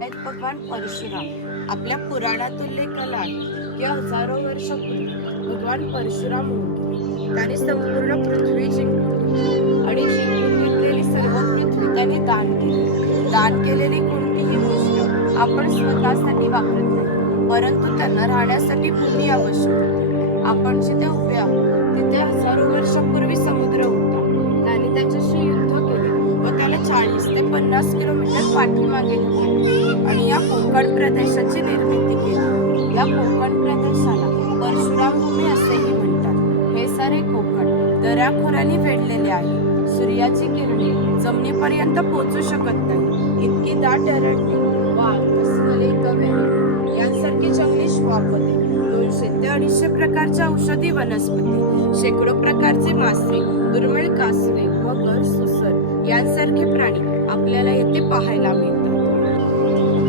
आहेत भगवान परशुराम. आपल्या पुराणात उल्लेख आला आहे की हजारो वर्षापूर्वी भगवान परशुराम होते. त्याने संपूर्ण पृथ्वी जिंकली आणि जिंकून घेतलेली सर्व पृथ्वी त्याने दान केली. दान केलेली कोणतीही गोष्ट आपण स्वतःसाठी वापरत नाही, परंतु त्यांना राहण्यासाठी भूमी आवश्यक होती. आपण जिथे उभे आहोत तिथे हजारो वर्षापूर्वी समुद्र होता. त्याने त्याच्याशी युद्ध केले व त्याला 40 ते 50 किलोमीटर पाठीमागे घेतले आणि या कोकण प्रदेशाची निर्मिती केली. या कोकण प्रदेशाला परशुराम भूमी असेही म्हणतात. हे सारे कोकण दऱ्याखोऱ्यांनी वेढलेले आहे. सूर्याची किरणे जमिनीपर्यंत पोहोचू शकत नाही इतकी दाट अरण्ये, वाघ, अस्वले, गवे यांसारखी जंगली श्वापदे, 200 ते 250 प्रकारच्या औषधी वनस्पती, शेकडो प्रकारचे मासे, दुर्मिळ कासवे, मगर, सुसर यांसारखे प्राणी आपल्याला येथे पाहायला मिळतात.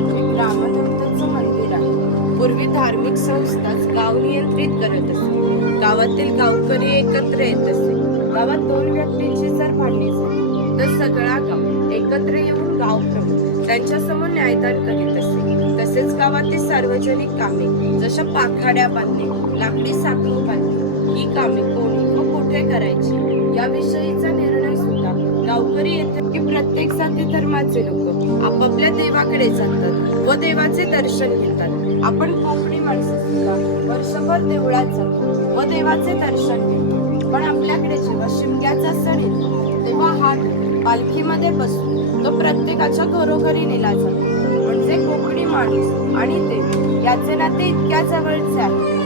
हे ग्रामदेवतेचं मंदिर आहे. पूर्वी धार्मिक संस्थाच गाव नियंत्रित करत असे. गावातील गावकरी एकत्र येत असे. गावात 2 व्यक्तींची जर भांडणी झाली तर सगळा गाव एकत्र येऊन गाव प्रमुख त्यांच्यासमोर न्यायदान करीत असे. तसेच गावातील सार्वजनिक कामे जशा पाखाड्या बांधणे, लाकडी साखळी बांधणे ही कामे कोणी व कुठे करायची याविषयीचा निर्णय सुद्धा गावकरी येतात की प्रत्येक जाती धर्माचे लोक आपापल्या देवाकडे जातात व देवाचे दर्शन घेतात. आपण कोकणी माणसं सुद्धा वर्षभर देवळात जातो व देवाचे दर्शन घेतो. पण आपल्याकडे जेव्हा शिमग्याचा सण येतो तेव्हा हा पालखीमध्ये बसून तो प्रत्येकाच्या घरोघरी नेला जातो. म्हणजे कोकणी माणूस आणि देव याचे नाते इतक्या जवळचे आहे.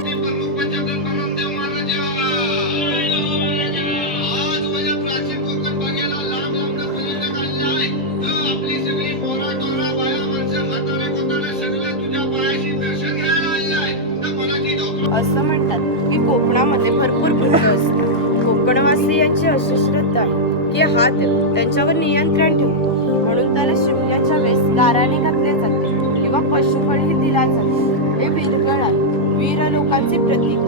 असं म्हणतात की कोकणामध्ये भरपूर भूत असतात. कोकणवासियांची अशी श्रद्धा आहे की हा देव त्यांच्यावर नियंत्रण ठेवतो, म्हणून त्याला शिमग्याच्या वेळेस गाराने घातले जाते किंवा पशुबळी दिला जातो. हे वीरगळ आहे, वीर लोकांचे प्रतीक.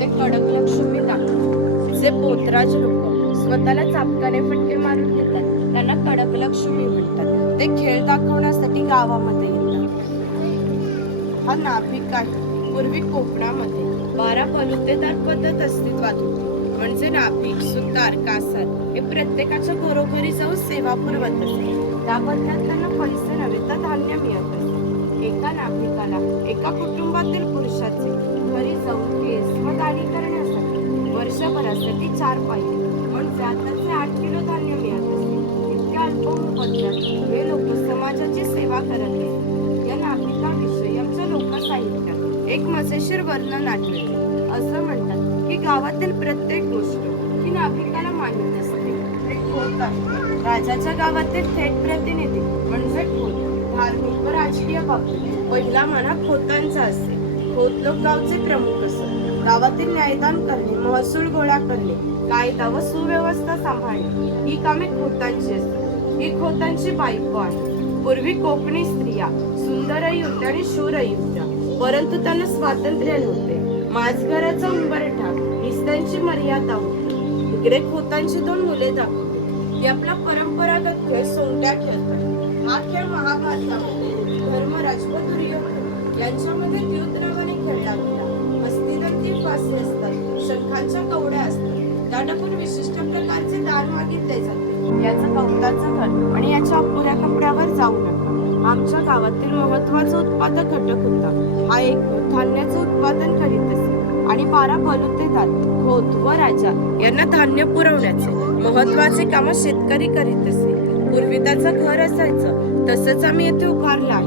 ते कडक लक्ष्मी दाखवतात. जे पोतराज लोक स्वतःला चापकाने फटके मारून घेतात त्यांना कडक लक्ष्मी म्हणतात. ते खेळ दाखवण्यासाठी गावामध्ये येतात. हा नाभिक आहे. पूर्वी कोकणामध्ये 12 बलुतेदार पद्धत अस्तित्वात होती. म्हणजे नाभिक, सुतार, कासार हे प्रत्येकाच्या घरोघरी जाऊन सेवा पुरवत असे. त्याबद्दल त्यांना पैसे नव्हे तर धान्य मिळत असे. एका नाभिकाला एका कुटुंबातील पुरुषाचे घरी जाऊन केस व दाढी करण्यासाठी वर्षभरासाठी 4 पाहिजे म्हणजे आताचे 8 किलो धान्य मिळत असे. इतक्या अल्प मोबदल्यात हे लोक समाजाची सेवा करत असत. या नाभिकाविषयी आमच्या लोकसाहित्यात एक मजेशीर वर्णन आढळते. असं म्हणतात की गावातील प्रत्येक गोष्ट ही नाभिकाला माहीत असते. एक खोत आहे. राजाच्या गावातील थेट प्रतिनिधी म्हणजे खोत. धार्मिक व राजकीय बाबतीत पहिला माना खोतांचा असे. खोत लोक गावचे प्रमुख असत. गावातील न्यायदान करणे, महसूल गोळा करणे, कायदा व सुव्यवस्था सांभाळणे ही कामे खोतांची असतात. ही खोतांची बायको आहे. पूर्वी कोकणी स्त्रिया सुंदरही होत्या आणि शूरही होत्या, परंतु त्यांना स्वातंत्र्य नव्हते. माझघराचा उंबरठा हीच त्यांची मर्यादा होती. इकडे खोतांची 2 मुले दाखवली. ती आपला परंपरागत खेळ सोंगट्या खेळतात. हा खेळ महाभारतामध्ये धर्मराज व दुर्योधन यांच्यामध्ये द्यूत नावाने खेळला गेला. हस्तिदंती फासे असतात, शंखांच्या कवड्या असतात. त्या टाकून विशिष्ट प्रकारचे दान मागितले जाते. याचं गवताचं घर आणि याच्या अपुऱ्या कपड्यावर जाऊ नका. आमच्या गावातील महत्वाचा उत्पादक घटक होता. हा एक धान्याचं उत्पादन करीत असे आणि 12 बलुतेदार, खोत व राजा यांना धान्य पुरवण्याचे महत्वाचे काम शेतकरी करीत असे. पूर्वी त्याचं घर असायचं तसंच आम्ही येथे उभारलं आहे.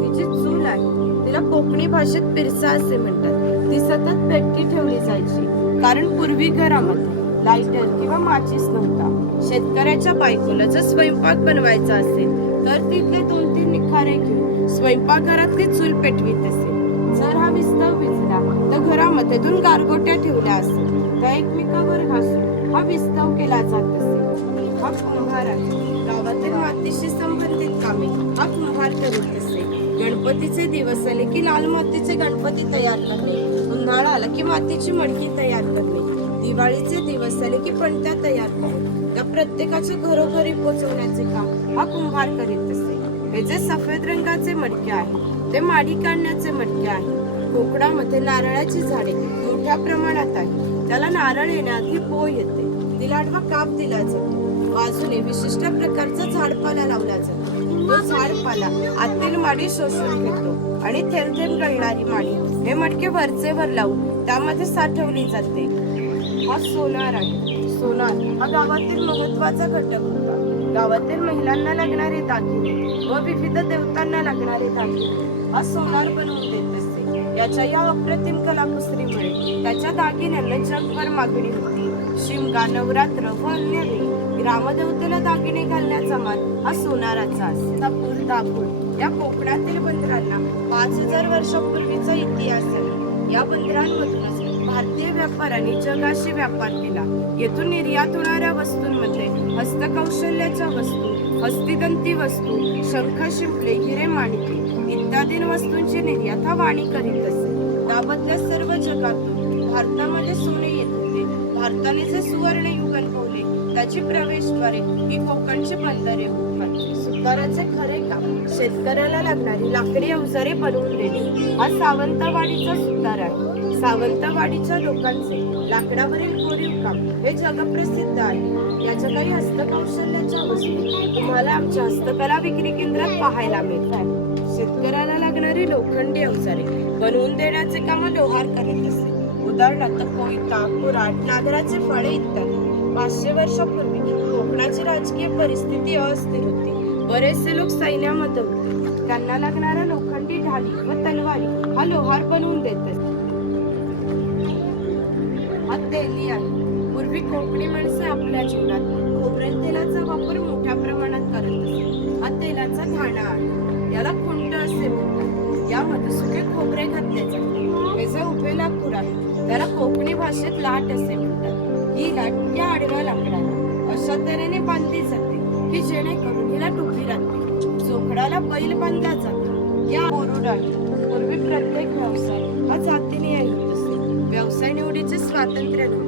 तिची चूल आहे, तिला कोकणी भाषेत पिरसा असे म्हणतात. ती सतत पेटती ठेवली जायची कारण पूर्वी घरामध्ये लाईटर किंवा माचीस नव्हता. शेतकऱ्याच्या बायकोला जर स्वयंपाक बनवायचा असेल तर तिथले 2-3 निखारे घेऊन स्वयंपाकघरातली चूल पेटवीत असे. जर हा विस्तव विझला तर घरामध्ये 2 गारगोट्या ठेवल्या असेल त्या एकमेकावर घासून हा विस्तव केला जात असे. हा कुंभार आहे. गावातील मातीशी संबंधित कामे हा कुंभार करीत असे. गणपतीचे दिवस आले की लाल मातीचे गणपती तयार करणे, उन्हाळा आला की मातीची मडकी तयार करणे, दिवाळीचे दिवस आले की पणत्या तयार करणे, त्या प्रत्येकाच्या घरोघरी पोहोचवण्याचे काम हा कुंभार करीत असे. हे जे सफेद रंगाचे मडके आहे ते माडी काढण्याचे मडके आहे. कोकणामध्ये नारळाची झाडे मोठ्या प्रमाणात आहे. त्याला नारळ येण्याआधी पोळ येते. तिला आडवा काप दिला जातो. बाजूने विशिष्ट प्रकारचा झाडपाला लावला जातो. तो झाडपाला आतील माडी शोषून घेतो आणि थेंब थेंब गळणारी माडी हे मडके वरचे वर लावून त्यामध्ये साठवली जाते. हा सोनार आहे. सोनार हा गावातील महत्वाचा घटक होता. गावातील महिलांना लागणारे दागिने व विविध देवतांना लागणारे दागिने हा सोनार बनवून देत असते. याच्या या अप्रतिम कलाकुसरीमुळे त्याच्या दागिन्यांना जगभर मागणी होती. शिमगा, नवरात्र व अन्य वेळी ग्रामदेवतेला दागिने घालण्याचा मान हा सोनाराचा असे. दाभोळ या कोकणातील बंदरांना 5000 वर्षापूर्वीचा इतिहास आहे. या बंदरांमधूनच भारतीय व्यापाऱ्यांनी जगाशी व्यापार केला. येथून निर्यात होणाऱ्या वस्तूंमध्ये हस्तकौशल्याच्या वस्तू, हस्तिदंती वस्तू, शंख, शिंपले, हिरे, माणिके इत्यादी वस्तूंची निर्यात हा वाणी करीत असे. त्याबद्दल सर्व जगातून भारतामध्ये सोने येत होते. भारताने जे सुवर्ण युग अनुभवले त्याची प्रवेशद्वारे ही कोकणची बंदरे होती. सुताराचे खरे काम शेतकऱ्याला लागणारी लाकडी अवजारे बनवून देणे हा सावंतवाडीचा सुतार आहे. सावंतवाडीच्या लोकांचे लाकडावरील कोरीव काम हे जगप्रसिद्ध आहे. याच्या काही हस्तकौशल्याच्या वस्तू तुम्हाला आमच्या हस्तकला विक्री केंद्रात पाहायला मिळतात. शेतकऱ्याला लागणारी लोखंडी अवजारे बनवून देण्याचे काम लोहार करीत असे. उदाहरणार्थ कोयता, कुऱ्हाड, नागराचे फळे इत्यादी. 500 वर्षापूर्वी कोकणाची राजकीय परिस्थिती अस्थिर होती. बरेचसे लोक सैन्यामध्ये होते. त्यांना लागणाऱ्या लोखंडी ढाली व तलवारी हा लोहार बनवून देत असते. हा तेली आहे. पूर्वी कोकणी माणसे आपल्या जीवनात खोबरेल तेलाचा वापर मोठ्या प्रमाणात करत असत. हा तेलाचा घाणा आहे. याला खुंट असे म्हणतात. यामध्ये सुके खोबरे घातले जाते. हे जे उभे लाकूड आहे त्याला कोकणी भाषेत लाट असे म्हणतात. ही लाट या आडव्या लाकडाला अशा तऱ्हेने बांधली जाते की जेणेकरून हिला टोपी राहते. चोकडाला बैल बांधला जातो. या बोरुड आहे. पूर्वी प्रत्येक व्यवसाय हा जातीने होत असे. व्यवसाय निवडीचे स्वातंत्र्य नव्हते.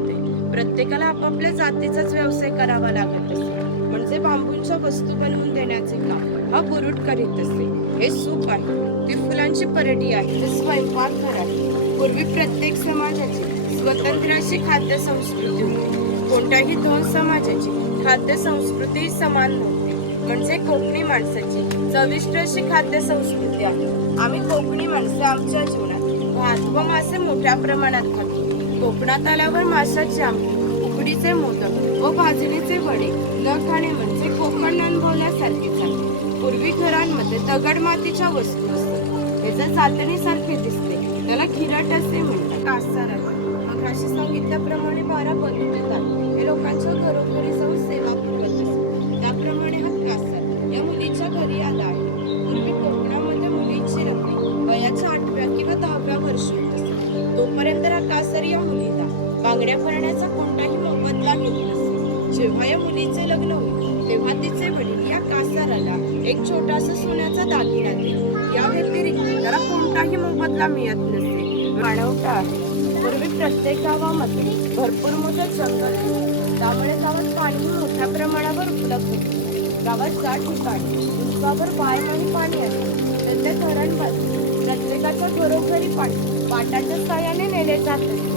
प्रत्येकाला आपापल्या जातीचाच व्यवसाय करावा लागत असे. म्हणजे बांबूंच्या वस्तू बनवून देण्याचे काम हा बुरुड करीत असे. हे सूप आहे. ती फुलांची परडी आहे. ते स्वयंपाकघर आहे. पूर्वी प्रत्येक समाजाची स्वतंत्र अशी खाद्य संस्कृती होती. कोणत्याही दोन समाजाची खाद्य संस्कृती समान नव्हती. म्हणजे कोकणी माणसाची चविष्ट अशी खाद्य संस्कृती आहे. आम्ही कोकणी माणसे आमच्या जीवनात भात व मासे मोठ्या प्रमाणात खातो. कोकणात आल्यावर माशाची आमटी, उकडीचे मोदक व भाजणीचे वडे न खाणे म्हणजे कोकण अनुभवल्यासारखेच आहे. पूर्वी घरांमध्ये दगड मातीच्या वस्तू असतात. हे जर चाचणीसारखे दिसते त्याला खिरट असे म्हणतात. कासार आहे. मगाशी सांगितल्याप्रमाणे 12 बंधू येतात. हे लोकांच्या घरोघरी जाऊन सेवा पुरवत असतात. त्याप्रमाणे हा कासार या मुलीच्या घरी आला आहे. पूर्वी कोकणामध्ये मुलींची लग्ने वयाच्या 8व्या किंवा 10व्या वर्षी होत असते. तोपर्यंत हा कासार या मुलीला बांगड्या भरण्याचा कोणताही मोबदला घेत नसे. जेव्हा या मुलीचे लग्न होईल तेव्हा तिचे वडील या कासाराला एक छोटासा सोन्याचा दागिना देईल. या व्यतिरिक्त त्याला कोणताही मोबदला मिळत नसे. मानवता आहे. पूर्वी प्रत्येक गावामध्ये भरपूर मोठं जंगल होते. त्यामुळे गावात पाणी मोठ्या प्रमाणावर उपलब्ध होते. गावात ज्या ठिकाणी उंचावर वाळवणी पाणी असते तेथे धरण बांधले. प्रत्येकाच्या घरोघरी पाणी पाटाच्या साहाय्याने नेले जात असते.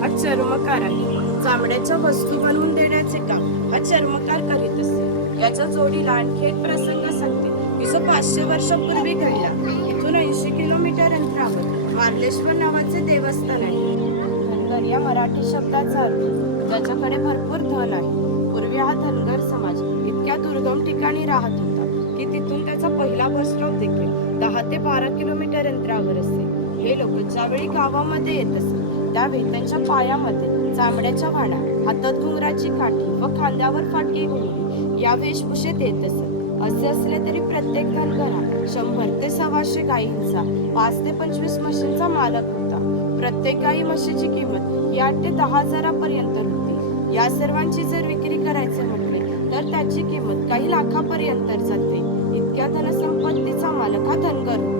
हा चर्मकार आहे. चामड्याच्या वस्तू बनवून देण्याचे काम हा चर्मकार करीत असते. याच्या जोडीला आणखी एक प्रसंग सांगते की जो 500 वर्षापूर्वी घडला. इथून 80 किलोमीटर अंतरावर मार्लेश्वर नावाचे देवस्थान आहे. धनगर या मराठी शब्दाचा अर्थ ज्याच्याकडे भरपूर धन आहे. पूर्वी हा धनगर समाज इतक्या दुर्गम ठिकाणी राहत होता की तिथून त्याचा पहिला बस स्टॉप देखील 10 ते 12 किलोमीटर अंतरावर असे. हे लोक ज्यावेळी गावामध्ये येत असत त्यावेळी त्यांच्या पायामध्ये चामड्याच्या वाणा, हातात घुंगराची काठी व खांद्यावर फाटकी घुंगरू या वेशभूषेत येत असत. असे असले तरी प्रत्येक धनगर हा 100 ते 125 गायींचा, 5 ते 25 म्हशींचा मालक होता. प्रत्येक गायी म्हशीची किंमत 8 ते 10 हजारापर्यंत होती. या सर्वांची जर विक्री करायचे म्हटले तर त्याची किंमत काही लाखापर्यंत जाते. इतक्या धनसंपत्तीचा मालक हा धनगर होता.